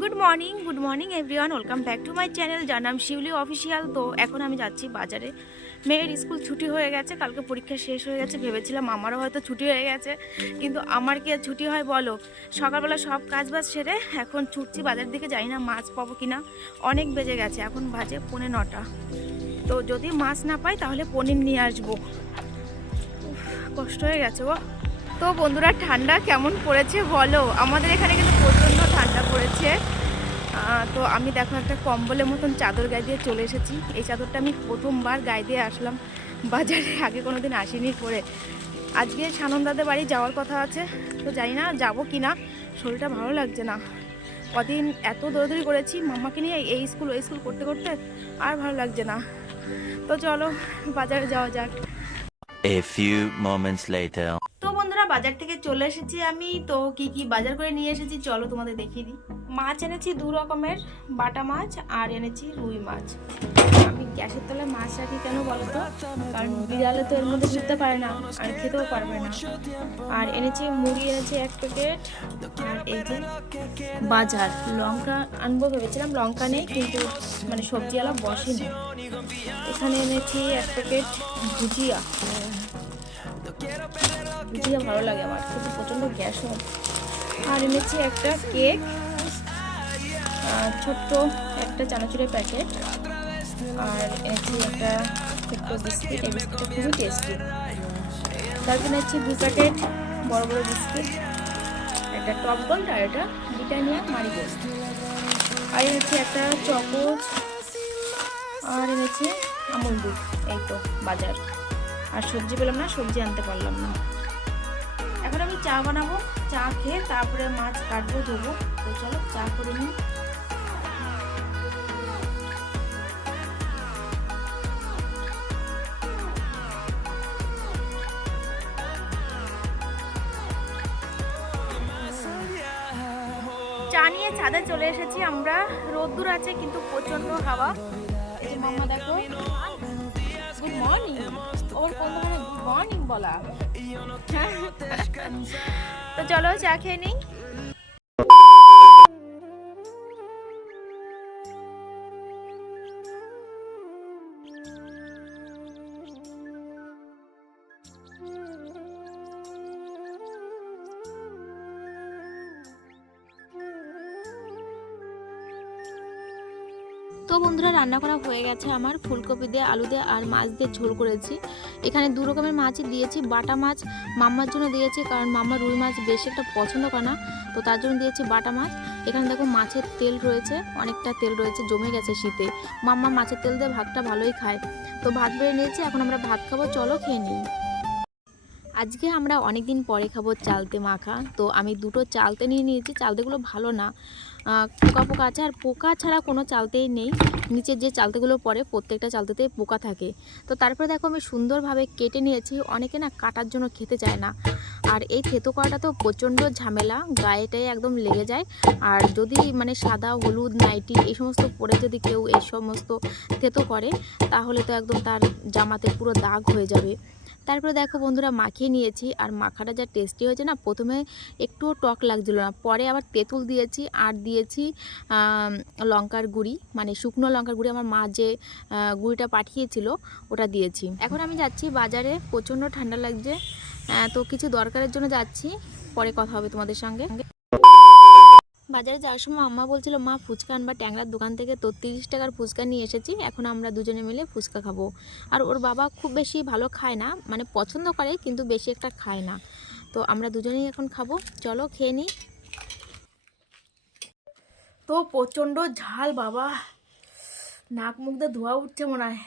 Good morning everyone, welcome back to my channel, যার নাম শিউলি official. তো এখন আমি যাচ্ছি বাজারে। মেয়ের স্কুল ছুটি হয়ে গেছে, কালকে পরীক্ষা শেষ হয়ে গেছে। ভেবেছিলাম আমারও হয়তো ছুটি হয়ে গেছে, কিন্তু আমার কি আর ছুটি হয় বলো। সকালবেলা সব কাজ বাজ সেরে এখন ছুটছি বাজার দিকে। জানি না মাছ পাবো কিনা, অনেক বেজে গেছে, এখন বাজে 9:45। তো যদি মাছ না পাই তাহলে পনির নিয়ে আসবো। কষ্ট হয়ে গেছে ও। তো বন্ধুরা, ঠান্ডা কেমন পড়েছে বলো। আমাদের এখানে কিন্তু প্রচণ্ড ঠান্ডা পড়েছে। তো আমি দেখো একটা কম্বলের মতন চাদর গায়ে দিয়ে চলে এসেছি। এই চাদরটা আমি প্রথমবার গায়ে দিয়ে আসলাম বাজারে, আগে কোনো দিন আসিনি পরে। আজকে সানন্দাদের বাড়ি যাওয়ার কথা আছে, তো জানি না যাবো কি না। শরীরটা ভালো লাগছে না, কদিন এত দৌড়দৌড়ি করেছি মাম্মাকে নিয়ে, এই স্কুল ওই স্কুল করতে করতে আর ভালো লাগছে না। তো চলো বাজারে যাওয়া যাক। A few moments later. তো বন্ধুরা, বাজার থেকে চলে এসেছি আমি। তো কি কি বাজার করে নিয়ে এসেছি চলো তোমাদের দেখিয়ে দিই। মাছ এনেছি 2 রকমের, বাটা মাছ আর এনেছি রুই মাছ। আমি গ্যাসের তলায় মাছ রাখি কেন বলো তো, কারণ বিড়ালে তো এর মধ্যে ঢুকতে পারে না আর খেতেও পারবে না। আর এনেছি মুড়ি, এনেছি 1 প্যাকেট। আর এই যে বাজার, লঙ্কা আনবো ভেবেছিলাম, লঙ্কা নেই, কিন্তু মানে সবজিওয়ালা বসেনি। এখানে এনেছি 1 প্যাকেট ভুজিয়া। ভুজিয়া ভালো লাগে আমার, কিন্তু প্রচণ্ড গ্যাস হয়। আর এনেছি একটা কেক, ছোট্ট একটা চানাচুরের প্যাকেট। আর এনেছি একটা ছোট্ট বিস্কিট, এই বিস্কিটটা খুবই টেস্টি। তারপর এনেছি 2 প্যাকেট বড় বড় বিস্কিট, একটা টপ গোল্ড আর একটা ব্রিটানিয়া মারি গোল্ড। আর এনেছি একটা চকোজ, আর এনেছি আমুল দুধ। এই তো বাজার। আর সবজি পেলাম না, সবজি আনতে পারলাম না। এখন আমি চা বানাবো, চা খেয়ে তারপরে মাছ কাটবো, ধোবো। তো চলো চা করে নিই। চা নিয়ে ছাদে চলে এসেছি আমরা। রোদ্দুর আছে কিন্তু প্রচন্ড হাওয়া। এই মাম্মা দেখো, গুড মর্নিং। ওর কোন ধরনের গুড মর্নিং বলা। তো চলো চা খেয়ে নিই। তো বন্ধুরা, রান্না করা হয়ে গেছে আমার। ফুলকপি দিয়ে, আলু দিয়ে আর মাছ দিয়ে ঝোল করেছি। এখানে 2 রকমের মাছই দিয়েছি। বাটা মাছ মাম্মার জন্য দিয়েছি, কারণ মাম্মা রুই মাছ বেশি একটা পছন্দ করে না, তো তার জন্য দিয়েছি বাটা মাছ। এখানে দেখো মাছের তেল রয়েছে, অনেকটা তেল রয়েছে, জমে গেছে শীতে। মাম্মা মাছের তেল দিয়ে ভাতটা ভালোই খায়। তো ভাত বেড়ে নিয়েছি, এখন আমরা ভাত খাবো, চলো খেয়ে নিই। আজকে আমরা অনেক দিন পরে খাবো চালতে মাখা। তো আমি 2টো চালতে নিয়ে নিয়েছি। চালতেগুলো ভালো না, পোকা পোকা আছে, আর পোকা ছাড়া কোনো চালতেই নেই। নিচের যে চালতেগুলো পড়ে প্রত্যেকটা চালতেতেই পোকা থাকে। তো তারপরে দেখো আমি সুন্দরভাবে কেটে নিয়েছি। অনেকে না কাটার জন্য খেতে চায় না, আর এই থেতো করাটা তো প্রচণ্ড ঝামেলা, গায়েটাই একদম লেগে যায়। আর যদি মানে সাদা হলুদ নাইটি এই সমস্ত পরে যদি কেউ এই সমস্ত থেতো করে, তাহলে তো একদম তার জামাতে পুরো দাগ হয়ে যাবে। তারপরে দেখো বন্ধুরা, মাখিয়ে নিয়েছি। আর মাখাটা যা টেস্টি হয়েছে না, প্রথমে একটুও টক লাগছিল না, পরে আবার তেঁতুল দিয়েছি আর দিয়েছি লঙ্কার গুঁড়ি, মানে শুকনো লঙ্কার গুঁড়ি। আমার মা যে গুঁড়িটা পাঠিয়েছিল ওটা দিয়েছি। এখন আমি যাচ্ছি বাজারে, প্রচণ্ড ঠান্ডা লাগছে। তো কিছু দরকারের জন্য যাচ্ছি, পরে কথা হবে তোমাদের সঙ্গে। বাজারে যাওয়ার সময় আম্মা বলছিল মা ফুচকা আনবা ট্যাংরার দোকান থেকে। তো 30 টাকার ফুচকা নিয়ে এসেছি। এখন আমরা দুজনে মিলে ফুচকা খাবো। আর ওর বাবা খুব বেশি ভালো খায় না, মানে পছন্দ করে কিন্তু বেশি একটা খায় না। তো আমরা দুজনেই এখন খাবো, চলো খেয়ে নিই। তো প্রচণ্ড ঝাল বাবা, নাক মুখ দিয়ে ধোয়া উঠছে মনে হয়।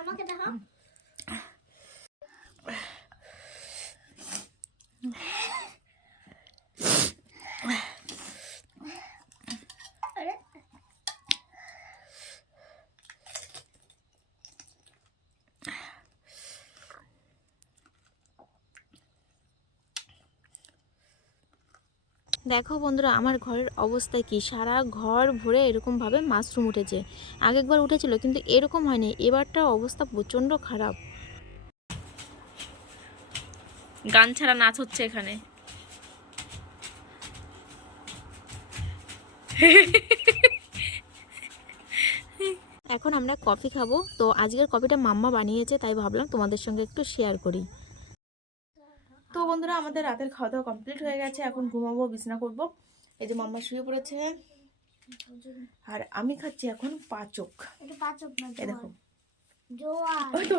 আমাকে দেখো। দেখো বন্ধুরা, আমার ঘরের অবস্থা কি, সারা ঘর ভরে এরকমভাবে মাশরুম উঠেছে। আগেরবার উঠেছিল কিন্তু এরকম হয়নি, এবারটা অবস্থা প্রচণ্ড খারাপ। গান ছাড়া নাচ হচ্ছে এখানে। এখন আমরা কফি খাবো। তো আজকের কফিটা মাম্মা বানিয়েছে, তাই ভাবলাম তোমাদের সঙ্গে একটু শেয়ার করি। তো বন্ধুরা, আমাদের রাতের খাওয়া দাওয়া কমপ্লিট হয়ে গেছে, এখন ঘুমাবো, বিছানা করব। এই যে মাম্মা শুয়ে পড়েছে আর আমি খাচ্ছি এখন পাচক। এটা পাচক না, এই দেখো, জোয়ান। ওই তো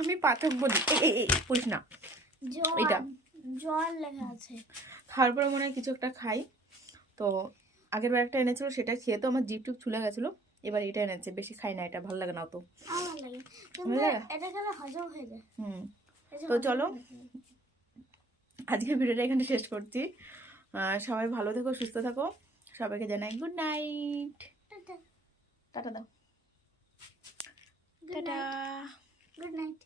আমি পাচক বলি, এই পড়িস না। এটা জোয়ান, জোয়ান লেখা আছে। খাওয়ার পরে মনে হয় কিছু একটা খাই। তো আগের বার একটা এনেছিল, সেটা খেয়ে তো আমার জিভ টুক চুলে গেছিলো। এবার এটা এনেছে, বেশি খাই না, এটা ভালো লাগে না অত। আমার লাগে, কিন্তু ভালো লাগে? এটা খেলে হজম হয়ে যায়। এই যে তো হজম চলো, হয়ে যায়। আজকের ভিডিওটা এখানে শেষ করছি। সবাই ভালো থেকো, সুস্থ থাকো, সবাইকে জানাই গুড নাইট। টাটা। টাটা দাও, Good tata. night. Good night.